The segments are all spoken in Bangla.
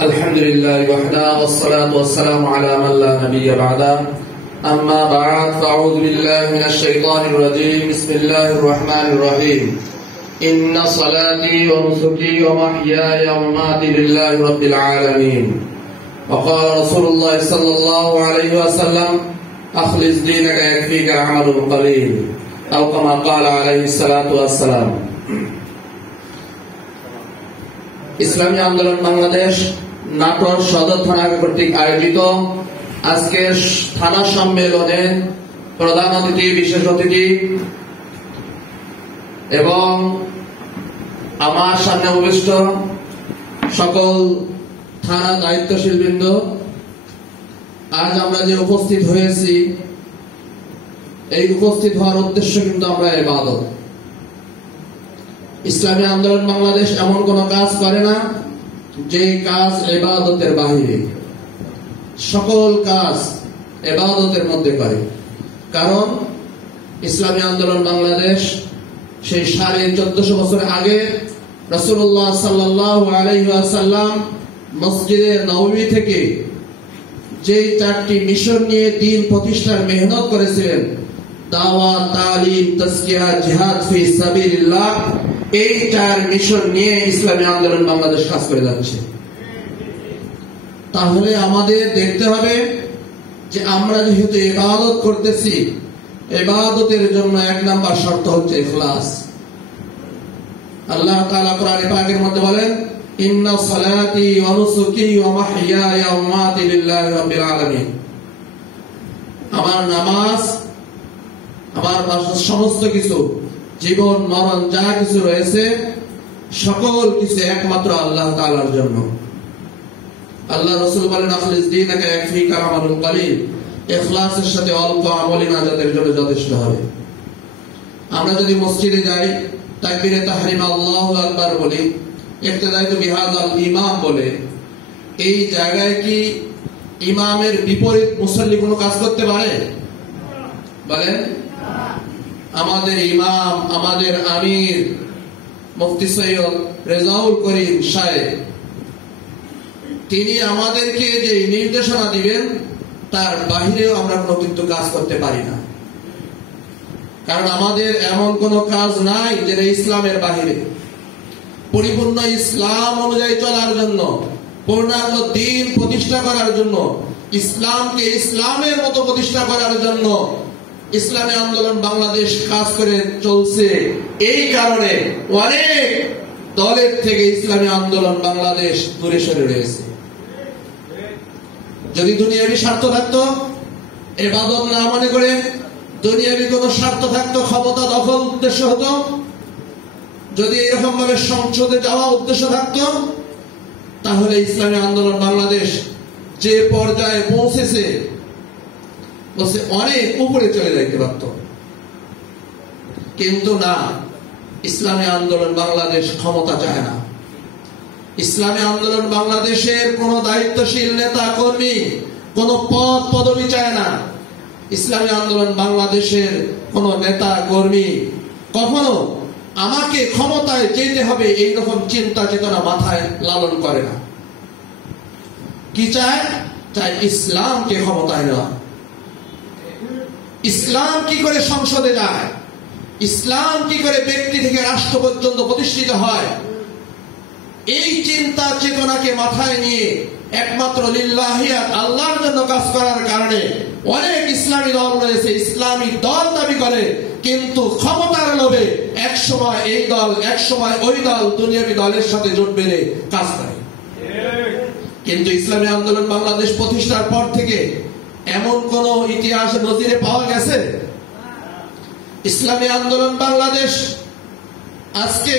الحمد لله وحده والصلاة والسلام على من لا نبي بعده أما بعد فأعوذ بالله من الشيطان الرجيم بسم الله الرحمن الرحيم إن صلاتي ونسكي ومحياي ومماتي لله رب العالمين وقال رسول الله صلى الله عليه وسلم أخلص دينك يكفيك العمل القليل أو كما قال عليه الصلاة والسلام ইসলামী আন্দোলন বাংলাদেশ নাটোর সদর থানা কর্তৃক আয়োজিত আজকের থানা সম্মেলনে প্রধান অতিথি, বিশেষ অতিথি এবং আমার সামনে উপবিষ্ট সকল থানা দায়িত্বশীল বৃন্দ, আজ আমরা যে উপস্থিত হয়েছি, এই উপস্থিত হওয়ার উদ্দেশ্য কিন্তু আমরা ইবাদত। ইসলামী আন্দোলন বাংলাদেশ এমন কোন কাজ করে না যে কাজ ইবাদতের বাহিরে, সকল কাজ ইবাদতের মধ্যে করে। কারণ ইসলামী আন্দোলন বাংলাদেশ সেই 1450 বছর আগে রাসূলুল্লাহ সাল্লাল্লাহু আলাইহি ওয়াসাল্লাম মসজিদে নববী থেকে যে 4টি মিশন নিয়ে দ্বীন প্রতিষ্ঠার মেহনত করেছিলেন, দাওয়াত, তালিম, তাজকিয়া, জিহাদ ফি সাবিলিল্লাহ, এই 4 মিশন নিয়ে ইসলামী আন্দোলন বাংলাদেশ কাজ করে যাচ্ছে। তাহলে আমাদের দেখতে হবে যে আমরা যেহেতু ইবাদত করতেছি, ইবাদতের জন্য 1 নাম্বার শর্ত হচ্ছে ইখলাস। আল্লাহ তাআলা কোরআনে পাকের মধ্যে বলেন, ইন্না সালাতি ওয়া নুসুকি ওয়া মাহইয়ায়া ওয়া মামাতি লিল্লাহি রাব্বিল আলামিন। আমার নামাজ, আমার সমস্ত কিছু, জীবন মরণ যা কিছু রয়েছে, সকল কিছু একমাত্র আল্লাহ তাআলার জন্য। আল্লাহ রাসূল বলেন, আখলিস দীনাকা ইয়াকফিকা আমালুল কলিল। ইখলাসের সাথে অল্প আমলই নাজাতের জন্য যথেষ্ট হবে। আমরা যদি মসজিদে যাই, তাকবীরে তাহরিমা আল্লাহু আকবার বলি, ইক্তাদাইতু বিহাযাল ইমাম বলে, এই জায়গায় কি ইমামের বিপরীত মুসল্লি কোনো কাজ করতে পারে? বলেন। আমাদের ইমাম, আমাদের আমির মুফতি সৈয়দ রেজাউল করিম সাহেব, তিনি আমাদেরকে যে নির্দেশনা দিবেন তার বাহিরেও আমরা কোনো কিন্তু কাজ করতে পারি না। কারণ আমাদের এমন কোন কাজ নাই যেটা ইসলামের বাহিরে। পরিপূর্ণ ইসলাম অনুযায়ী চলার জন্য, পূর্ণাঙ্গ দ্বীন প্রতিষ্ঠা করার জন্য, ইসলামকে ইসলামের মতো প্রতিষ্ঠা করার জন্য ইসলামী আন্দোলন বাংলাদেশ কাজ করে চলছে। এই কারণে অনেক দলের থেকে ইসলামী আন্দোলন বাংলাদেশ দূরে সরে রয়েছে। যদি দুনিয়াবি স্বার্থ থাকতো, ইবাদত না মনে করে দুনিয়াবি কোন স্বার্থ থাকতো, ক্ষমতা দখল উদ্দেশ্য হতো, যদি এরকম ভাবে সংসদে যাওয়া উদ্দেশ্য থাকতো, তাহলে ইসলামী আন্দোলন বাংলাদেশ যে পর্যায়ে পৌঁছেছে বলছে অনেক উপরে চলে যাইতে পারত। কিন্তু না, ইসলামী আন্দোলন বাংলাদেশ ক্ষমতা চায় না। ইসলামী আন্দোলন বাংলাদেশের কোন দায়িত্বশীল নেতা কর্মী কোন পদ পদবি চায় না। ইসলামী আন্দোলন বাংলাদেশের কোন নেতা কর্মী কখনো আমাকে ক্ষমতায় যেতে হবে এইরকম চিন্তা চেতনা মাথায় লালন করে না। কি চায়? চায় ইসলামকে ক্ষমতায় নেওয়া। ইসলাম কি করে সংসদে যায়, ইসলাম কি করে ব্যক্তি থেকে রাষ্ট্র পর্যন্ত প্রতিষ্ঠিত হয়, এই চিন্তা চেতনাকে মাথায় নিয়ে একমাত্র লিল্লাহিয়াত আল্লাহর জন্য কাজ করার কারণে অনেক ইসলামী দল রয়েছে, ইসলামী দল দাবি করে, কিন্তু ক্ষমতার লোভে এক সময় এই দল, এক সময় ওই দল দুনিয়াবী দলের সাথে জোট বেঁধে কাজ করে। কিন্তু ইসলামী আন্দোলন বাংলাদেশ প্রতিষ্ঠার পর থেকে এমন কোন ইতিহাস নজিরে পাওয়া গেছে? ইসলামী আন্দোলন বাংলাদেশ আজকে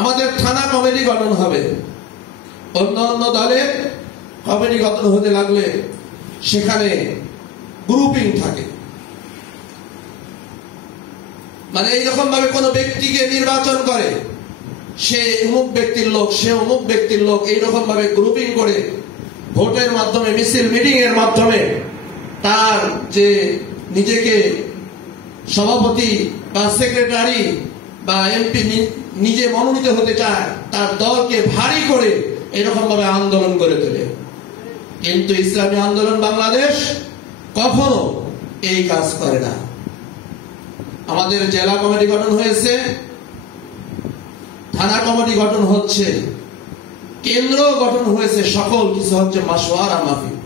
আমাদের থানা কমিটি গঠন হবে, অন্য অন্য দলে কমিটি গঠন হতে লাগলে সেখানে গ্রুপিং থাকে। মানে এইরকম ভাবে কোন ব্যক্তিকে নির্বাচন করে, সে অমুক ব্যক্তির লোক, সে অমুক ব্যক্তির লোক, এইরকম ভাবে গ্রুপিং করে ভোটের মাধ্যমে, মিছিল মিটিং এর মাধ্যমে তার যে নিজেকে সভাপতি বা সেক্রেটারি বা এমপি নিজে মনোনীত হতে চায়, তার দলকে ভারী করে এরকম ভাবে আন্দোলন করে তোলে। কিন্তু ইসলামী আন্দোলন বাংলাদেশ কখনো এই কাজ করে না। আমাদের জেলা কমিটি গঠন হয়েছে, থানা কমিটি গঠন হচ্ছে, কেন্দ্র গঠন হয়েছে, সকল কিছু হচ্ছে মাসওয়ারা মাফিক,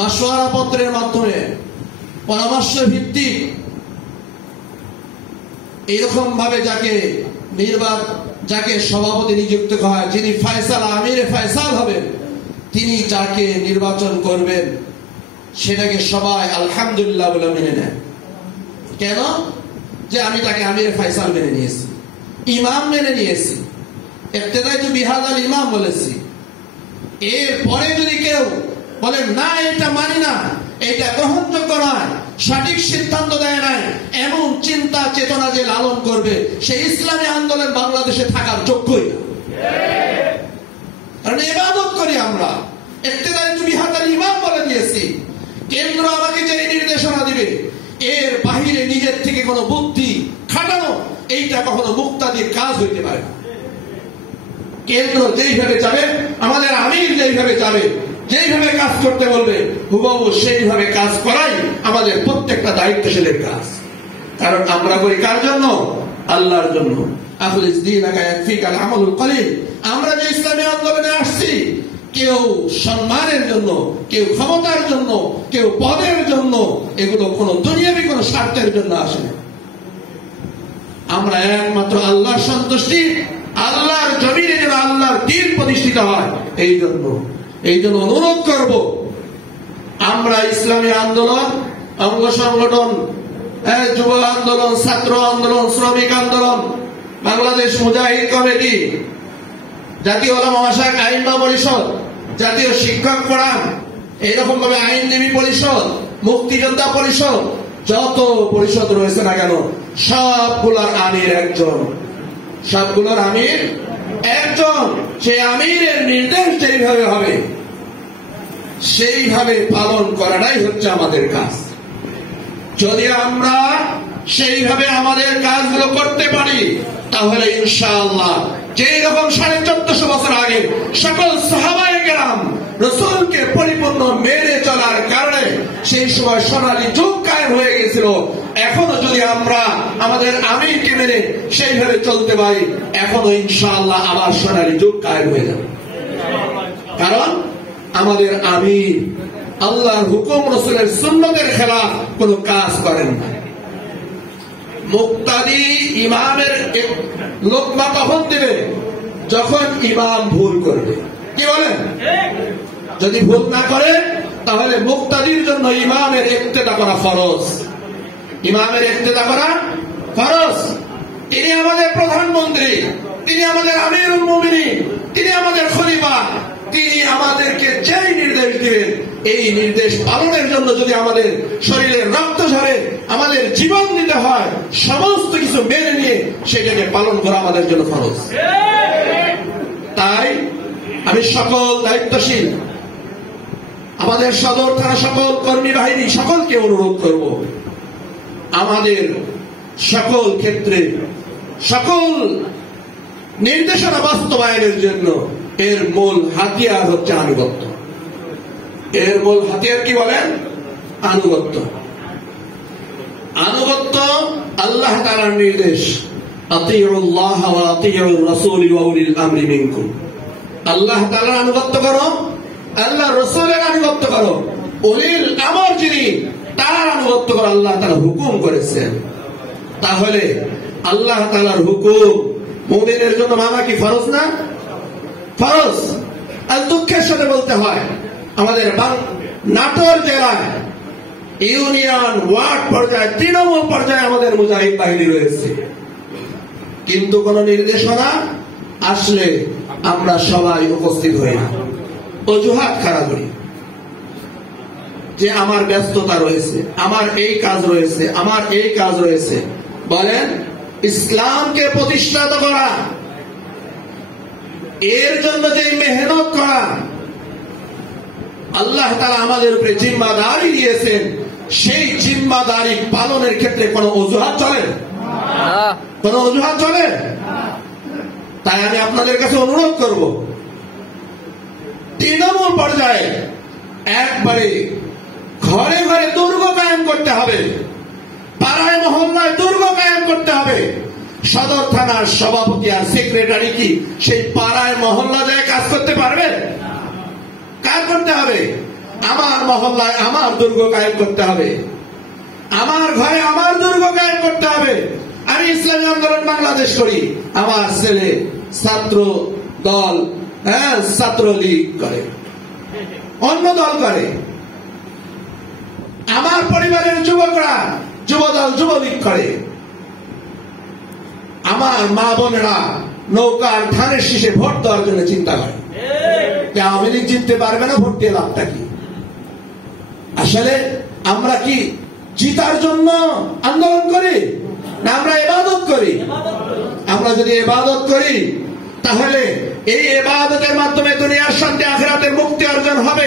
মাসওয়ারা পত্রের মাধ্যমে, পরামর্শ ভিত্তিক। এইরকম ভাবে যাকে সভাপতি নিযুক্ত হয়, যিনি ফয়সালা আমিরে ফয়সাল হবেন, তিনি যাকে নির্বাচন করবেন সেটাকে সবাই আলহামদুলিল্লাহ বলে মেনে নেয়। কেন? যে আমি তাকে আমিরে ফয়সাল মেনে নিয়েছি, ইমাম মেনে নিয়েছি, ইক্তেদাই তো বিহাদাল ইমাম বলেছি। এরপরে যদি কেউ বলে না এটা মানি না, এটা গ্রহণযোগ্য নয়, সঠিক সিদ্ধান্ত দেয় নাই, এমন চিন্তা চেতনা যে লালন করবে, সেই ইসলামী আন্দোলন বাংলাদেশে থাকার যোগ্যই না। কারণ ইবাদত করি আমরা, ইক্তেদাই তো বিহাদাল ইমাম বলে দিয়েছি। কেন্দ্র আমাকে যে নির্দেশনা দিবে, এর বাহিরে নিজের থেকে কোনো বুদ্ধি খাটানো, এইটা কখনো মুক্তাদির কাজ হইতে পারে না। কেন্দ্র যেইভাবে যাবে, আমাদের আমির যেইভাবে যাবে, যেইভাবে কাজ করতে বলবে, হুবহু সেইভাবে কাজ করাই আমাদের প্রত্যেকটা দায়িত্বশীলের কাজ। কারণ আমরা করি কার জন্য? আল্লাহর জন্য। আখলিস দীনাকা ইয়াকফিকাল আমালুল কলিল। আমরা যে ইসলামী আন্দোলনে আসছি, কেউ সম্মানের জন্য, কেউ ক্ষমতার জন্য, কেউ পদের জন্য, এগুলো কোন দুনিয়াবি কোন স্বার্থের জন্য আসে না। আমরা একমাত্র আল্লাহর সন্তুষ্টি, আল্লাহর জমিনে যেন আল্লাহর দ্বীন প্রতিষ্ঠিত হয়, এই জন্য অনুরোধ করব, আমরা ইসলামী আন্দোলন, অঙ্গ সংগঠন, যুব আন্দোলন, ছাত্র আন্দোলন, শ্রমিক আন্দোলন, বাংলাদেশ মুজাহিদ কমিটি, জাতীয় উলামা মাশায়েখ আইম্মা পরিষদ, জাতীয় শিক্ষক ফোরাম, এইরকম ভাবে আইনজীবী পরিষদ, মুক্তিযোদ্ধা পরিষদ, যত পরিষদ রয়েছে না কেন, সবগুলোর আমির একজন, সবগুলোর আমির একজন। সেই আমিরের নির্দেশ যেইভাবে হবে সেইভাবে পালন করাটাই হচ্ছে আমাদের কাজ। যদি আমরা সেইভাবে আমাদের কাজগুলো করতে পারি, তাহলে ইনশাআল্লাহ যেই রকম 1450 বছর আগে সকল সাহাবায়ে কেরাম রাসূলকে পরিপূর্ণ মেনে চলার কারণে সেই সময় সোনালী যুগ কায়েম হয়ে গেছিল, এখনো যদি আমরা আমাদের আমিরকে মেনে সেইভাবে চলতে পারি, এখনো ইনশাআল্লাহ আবার সোনালী যুগ কায়েম হয়ে যাবে। কারণ আমাদের আমির আল্লাহর হুকুম, রাসূলের সুন্নতের খেলাফ কোন কাজ করেন না। মুক্তাদি ইমামের লোকমা কখন দিবে? যখন ইমাম ভুল করবে। কি বলেন? যদি ভুল না করে, তাহলে মুক্তাদির জন্য ইমামের ইক্তেদা করা ফরজ। ইমামের ইক্তেদা করা ফরজ। তিনি আমাদের প্রধানমন্ত্রী, তিনি আমাদের আমিরুল মুমিনিন, তিনি আমাদের খলিফা। তিনি আমাদেরকে যেই নির্দেশ দিবেন, এই নির্দেশ পালনের জন্য যদি আমাদের শরীরের রক্ত ঝরে, আমাদের জীবন দিতে হয়, সমস্ত কিছু মেনে নিয়ে সেটাকে পালন করা আমাদের জন্য ফরজ। তাই আমি সকল দায়িত্বশীল, আমাদের সদর থানা সকল কর্মী বাহিনী, সকলকে অনুরোধ করব, আমাদের সকল ক্ষেত্রে সকল নির্দেশনা বাস্তবায়নের জন্য এর মূল হাতিয়ার হচ্ছে আনুগত্য। এর মূল হাতিয়ার কি বলেন? আনুগত্য। আনুগত্য আল্লাহ তাআলার নির্দেশ, আতিউল্লাহ ওয়া আতিউর রাসূল ওয়া উলিল আমরি মিনকুম। আল্লাহ তাআলার আনুগত্য করো, আল্লাহর রাসূলের আনুগত্য করো, উলিল আমর যিনি, তার আনুগত্য করো। আল্লাহ তাআলা হুকুম করেছেন, তাহলে আল্লাহ তাআলার হুকুম মুমিনের জন্য মানা কি ফরজ না? ফরজ। আর দুঃখের সাথে বলতে হয়, আমাদের নাটোর জেলায় ইউনিয়ন, ওয়ার্ড পর্যায়ে, তৃণমূল পর্যায়ে আমাদের মুজাহিদ বাহিনী রয়েছে, কিন্তু কোন নির্দেশনা আসলে আমরা সবাই উপস্থিত হই না। অজুহাত খাড়া করি যে আমার ব্যস্ততা রয়েছে, আমার এই কাজ রয়েছে, আমার এই কাজ রয়েছে। বলেন, ইসলামকে প্রতিষ্ঠিত করা, এর জন্য যে মেহনত করা, আল্লাহ তাআলা আমাদের উপরে জিম্মাদারি দিয়েছেন, সেই জিম্মাদারি পালনের ক্ষেত্রে কোন অজুহাত চলে? কোন অজুহাত চলে? তাই আমি আপনাদের কাছে অনুরোধ করব, একবারে ঘরে ঘরে দুর্গ কায়েম করতে হবে, পাড়ায় মহল্লায় দুর্গ কায়েম করতে হবে। সদর থানার সভাপতি আর সেক্রেটারি কি সেই পাড়ায় মহল্লা যায় কাজ করতে পারবে? কাজ করতে হবে। আমার মহল্লায় আমার দুর্গ কায়েম করতে হবে, আমার ঘরে আমার দুর্গ কায়েম করতে হবে। আমি ইসলামী আন্দোলন বাংলাদেশ করি, আমার ছেলে ছাত্র দল, ছাত্রলীগ করে, অন্য দল করে। আমার পরিবারের যুবকরা যুবদল যুবলীগ করে। আমার মা বোনেরা নৌকার ধানের শীষে ভোট দেওয়ার জন্য চিন্তা করে। আওয়ামী লীগ জিততে পারবে না, ভোট দিয়ে লাভটা কি? আসলে আমরা কি জিতার জন্য আন্দোলন করি না আমরা ইবাদত করি? আমরা যদি ইবাদত করি তাহলে এই ইবাদতের মাধ্যমে দুনিয়ার শান্তি আখিরাতের মুক্তি অর্জন হবে।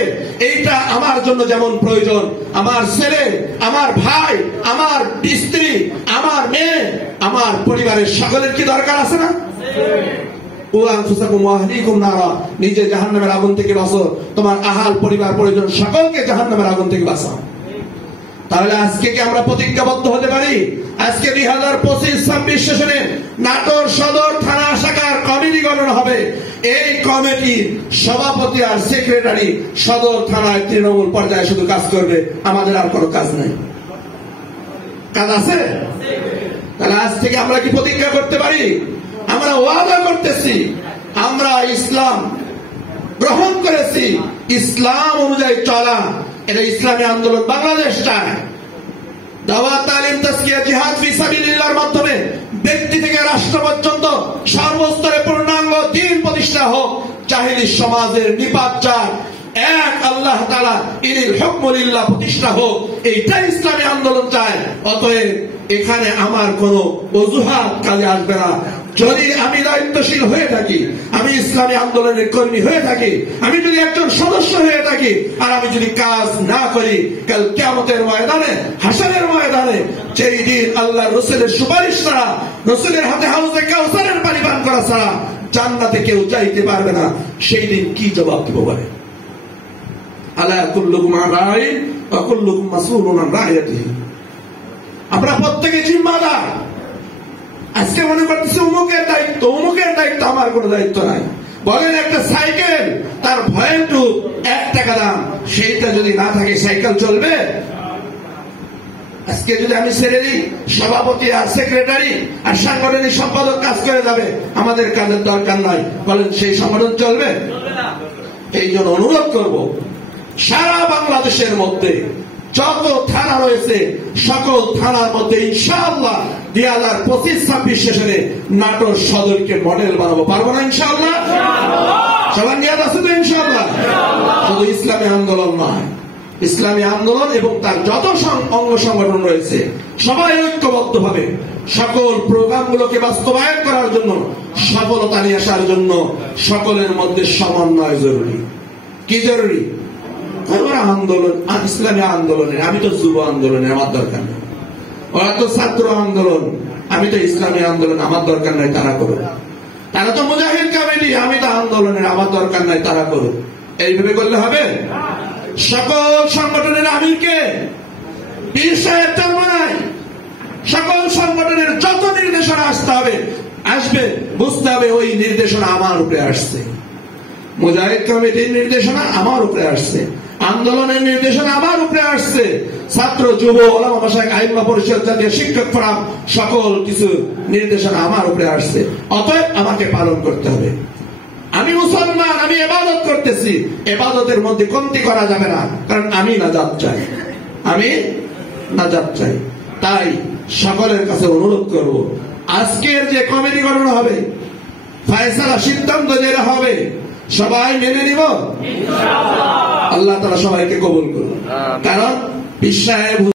এইটা আমার জন্য যেমন প্রয়োজন, আমার ছেলে, আমার ভাই, আমার স্ত্রী, আমার মেয়ে, আমার পরিবারের সকলের কি দরকার আছে না? নিজে জাহান্নামের আগুন থেকে বাঁচো, তোমার আহাল পরিবার পরিজন সকলকে জাহান্নামের আগুন থেকে বাঁচাও। তাহলে আজকে কি আমরা প্রতিজ্ঞাবদ্ধ হতে পারি? আজকে 2025-26 সেশনে নাটোর সদর থানা শাখার কমিটি গঠন হবে। এই কমিটির সভাপতি আর সেক্রেটারি সদর থানায় তৃণমূল পর্যায়ে শুধু কাজ করবে, আমাদের আর কোনো কাজ নাই। কাজ আছে? তাহলে আজ থেকে আমরা কি প্রতিজ্ঞা করতে পারি? আমরা ওয়াদা করতেছি, আমরা ইসলাম গ্রহণ করেছি, ইসলাম অনুযায়ী চলা। এটা ইসলামী আন্দোলন বাংলাদেশ চায়। দাওয়াত, তালিম, তাজকিয়া, জিহাদ ফি সাবিলিল্লাহর মাধ্যমে ব্যক্তি থেকে রাষ্ট্র পর্যন্ত সর্বস্তরে পূর্ণাঙ্গ দ্বীন প্রতিষ্ঠা হোক। জাহিলি সমাজের নিপাত চায় এক আল্লাহ তাআলা ইনিল হুকমু লিল্লাহ প্রতিষ্ঠা হোক, এইটাই ইসলামী আন্দোলন চায়। অতএব এখানে আমার কোনো অজুহাত কাজে আসবে না। যদি আমি দায়িত্বশীল হয়ে থাকি, আমি ইসলামী আন্দোলনের কর্মী হয়ে থাকি, আমি যদি একজন সদস্য হয়ে থাকি, আর আমি যদি কাজ না করি, কাল কিয়ামতের ময়দানে, হাসরের ময়দানে, যেই দিন আল্লাহ রাসূলের সুপারিশ ছাড়া, রাসূলের হাতে হাউজে কাউসারের পানি পান করা ছাড়া জান্নাতে কেউ যাইতে পারবে না, সেই দিন কি জবাব দিব বলে? আলা কুল্লুকুম রাইন ওয়া কুল্লুকুম মাসউলুন আন রাইয়াতিহি। আমরা প্রত্যেকে জিম্মাদার। আজকে মনে করতেছে অমুকের দায়িত্ব, অমুকের দায়িত্ব, আমার কোনো দায়িত্ব নাই। বলেন একটা সাইকেল, তার ভয়েন্টু 1 টাকা দাম, সেইটা যদি না থাকে সাইকেল চলবে? আজকে যদি আমি ছেড়ে দিই, সভাপতি আর সেক্রেটারি আর সাংগঠনিক সম্পাদক কাজ করে যাবে, আমাদের কাজের দরকার নাই, বলেন সেই সংগঠন চলবে? এই জন্য অনুরোধ করব, সারা বাংলাদেশের মধ্যে যত থানা রয়েছে সকল থানার মধ্যে ইনশাআল্লাহ 2025-26 সেশনে নাটোর সদরকে মডেল বানাবো। পারবো না ইনশাআল্লাহ? সবার নিয়াত আছে তো ইনশাআল্লাহ? শুধু ইসলামী আন্দোলন নয়, ইসলামী আন্দোলন এবং তার যত অঙ্গ সংগঠন রয়েছে সবাই ঐক্যবদ্ধভাবে সকল প্রোগ্রামগুলোকে বাস্তবায়ন করার জন্য, সফলতা নিয়ে আসার জন্য সকলের মধ্যে সমন্বয় জরুরি। কি জরুরি? ওরা আন্দোলন, ইসলামী আন্দোলনের, আমি তো যুব আন্দোলনের, আমার দরকার নেই। ওরা তো ছাত্র আন্দোলন, আমি তো ইসলামী আন্দোলন, আমার দরকার নাই, তারা করুক। তারা তো মুজাহিদ কমিটি, আমি তো আন্দোলনের, আমার দরকার নাই, তারা করুক। এইভাবে করলে হবে? সকল সংগঠনের আমিরকে পীর সাহেব তেমন নাই। সকল সংগঠনের যত নির্দেশনা আসবে বুঝতে হবে ওই নির্দেশনা আমার উপরে আসছে। মুজাহিদ কমিটির নির্দেশনা আমার উপরে আসছে, আন্দোলনের নির্দেশনা আমার উপরে আসছে, ছাত্র যুব ওলামা মাশায়েখ আইম্মা পরিষদ জাতীয় শিক্ষক ফোরাম সকল কিছু নির্দেশনা আমার উপরে আসছে। অতএব আমাকে পালন করতে হবে। আমি মুসলমান, আমি ইবাদত করতেছি, ইবাদতের মধ্যে কমতি করা যাবে না, কারণ আমি নাজাত চাই, আমি নাজাত চাই। তাই সকলের কাছে অনুরোধ করব, আজকের যে কমিটি গঠন হবে, ফয়সালা সিদ্ধান্ত যেটা হবে সবাই মেনে নিব ইনশাআল্লাহ। আল্লাহ তাআলা সবাইকে কবুল করুন। কারণ পীর সাহেব